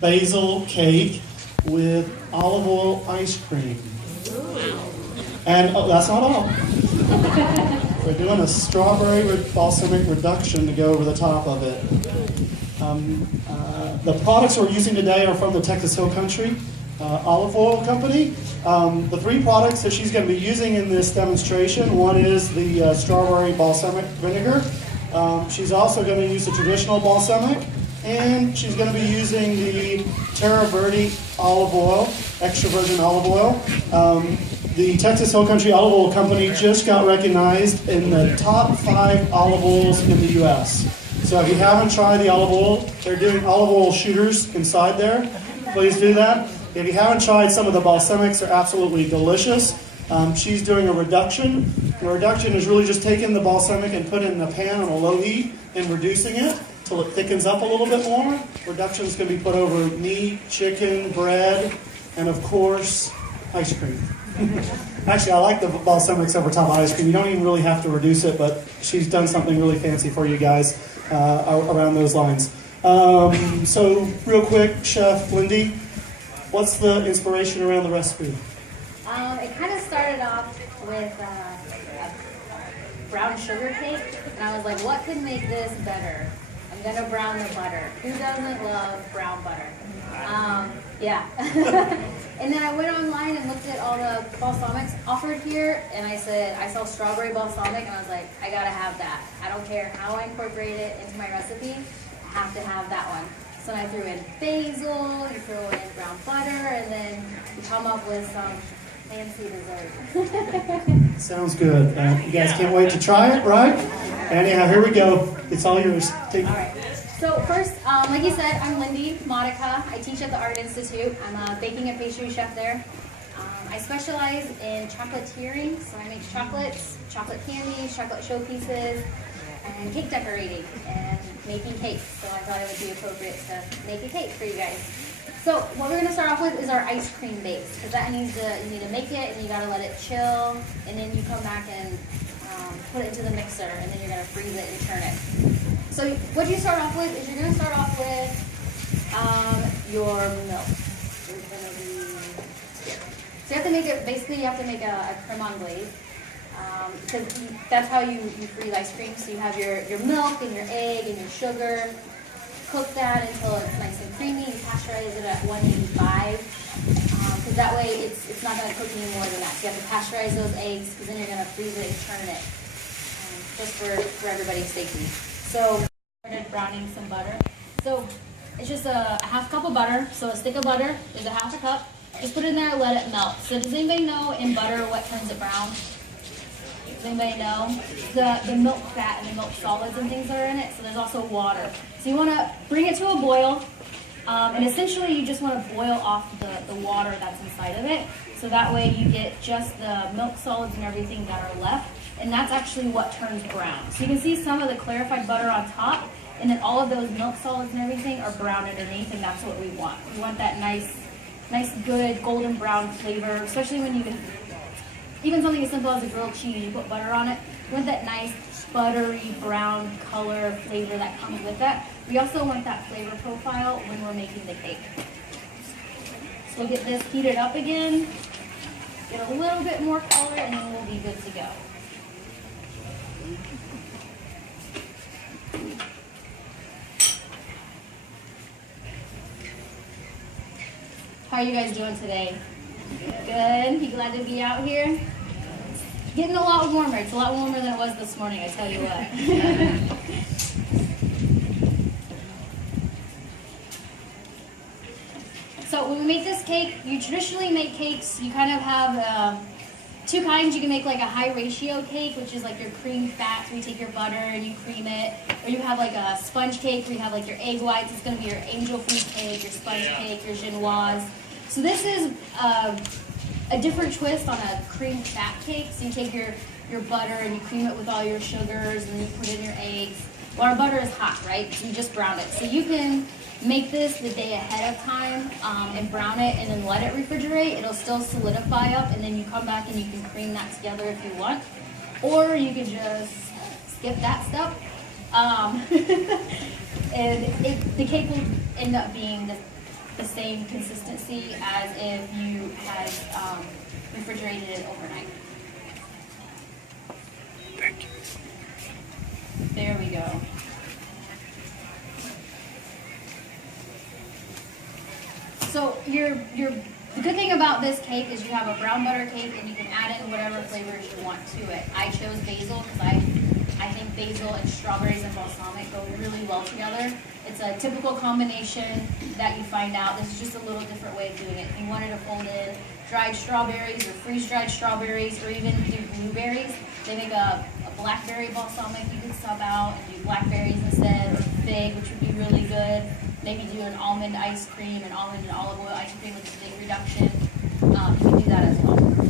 basil cake with olive oil ice cream. And that's not all. We're doing a strawberry balsamic reduction to go over the top of it. The products we're using today are from the Texas Hill Country Olive Oil Company. The three products that she's going to be using in this demonstration, one is the strawberry balsamic vinegar. She's also going to use the traditional balsamic, and she's going to be using the Terra Verde olive oil, extra virgin olive oil. The Texas Hill Country Olive Oil Company just got recognized in the top 5 olive oils in the U.S. So if you haven't tried the olive oil, they're doing olive oil shooters inside there. Please do that. If you haven't tried some of the balsamics, they're absolutely delicious. She's doing a reduction. The reduction is really just taking the balsamic and putting it in a pan on a low heat and reducing it till it thickens up a little bit more. Reduction is going to be put over meat, chicken, bread, and of course, ice cream. Actually, I like the balsamics over top of ice cream. You don't even really have to reduce it, but she's done something really fancy for you guys around those lines. So, real quick, Chef Lyndi, what's the inspiration around the recipe? It kind of started off with a brown sugar cake, and I was like, what could make this better? I'm going to brown the butter. Who doesn't love brown butter? Yeah. And then I went online and looked at all the balsamics offered here, and I said, I saw strawberry balsamic, and I was like, I gotta have that. I don't care how I incorporate it into my recipe, I have to have that one. So I threw in basil, you throw in brown butter, and then you come up with some fancy dessert. Sounds good. You guys can't wait to try it, right? Anyhow, here we go. It's all yours. All right. So first, like you said, I'm Lyndi Modica. I teach at the Art Institute. I'm a baking and pastry chef there. I specialize in chocolatiering, so I make chocolates, chocolate candies, chocolate showpieces, and cake decorating and making cakes. So I thought it would be appropriate to make a cake for you guys. So what we're going to start off with is our ice cream base, because that you need to make it and you got to let it chill, and then you come back and put it into the mixer, and then you're going to freeze it and turn it. So what you start off with is you're going to start off with your milk. You're going to be here. So you have to make it, basically you have to make a creme anglaise, because that's how you freeze ice cream. So you have your milk and your egg and your sugar. Cook that until it's nice and creamy. You pasteurize it at 185, because that way it's not going to cook any more than that. So you have to pasteurize those eggs, because then you're going to freeze it and turn it, just for everybody's safety. So started browning some butter. So it's just a half cup of butter. So a stick of butter is a half a cup. Just put it in there and let it melt. So does anybody know in butter what turns it brown? Does anybody know? The milk fat and the milk solids and things that are in it. So there's also water. So you want to bring it to a boil. And essentially you just want to boil off the water that's inside of it. So that way you get just the milk solids and everything that are left. And that's actually what turns brown. So you can see some of the clarified butter on top, and then all of those milk solids and everything are brown underneath, and that's what we want. We want that nice good golden brown flavor, especially when even something as simple as a grilled cheese, you put butter on it. You want that nice buttery brown color flavor that comes with that. We also want that flavor profile when we're making the cake. So we'll get this heated up again, get a little bit more color, and then we'll be good to go. How are you guys doing today? Good? You glad to be out here? It's getting a lot warmer. It's a lot warmer than it was this morning, I tell you what. So when we make this cake, you traditionally make cakes, you kind of have two kinds. You can make like a high ratio cake, which is like your cream fat, so you take your butter and you cream it. Or you have like a sponge cake where you have like your egg whites. It's going to be your angel food cake, your sponge cake, your genoise. So this is a different twist on a cream fat cake. So you take your butter and you cream it with all your sugars, and then you put in your eggs. Well, our butter is hot, right? So you just brown it. So you can make this the day ahead of time and brown it and then let it refrigerate. It'll still solidify up, and then you come back and you can cream that together if you want. Or you can just skip that step. And the cake will end up being the same consistency as if you had refrigerated it overnight. Thank you. There we go. So the good thing about this cake is you have a brown butter cake and you can add in whatever flavors you want to it. I chose basil because I think basil and strawberries and balsamic go really well together. It's a typical combination that you find out. This is just a little different way of doing it. If you wanted to fold in dried strawberries or freeze-dried strawberries or even do blueberries, they make a blackberry balsamic you could sub out and do blackberries instead, or fig, which would be really good. Maybe do an almond ice cream, an almond and olive oil ice cream with a fig reduction. You can do that as well.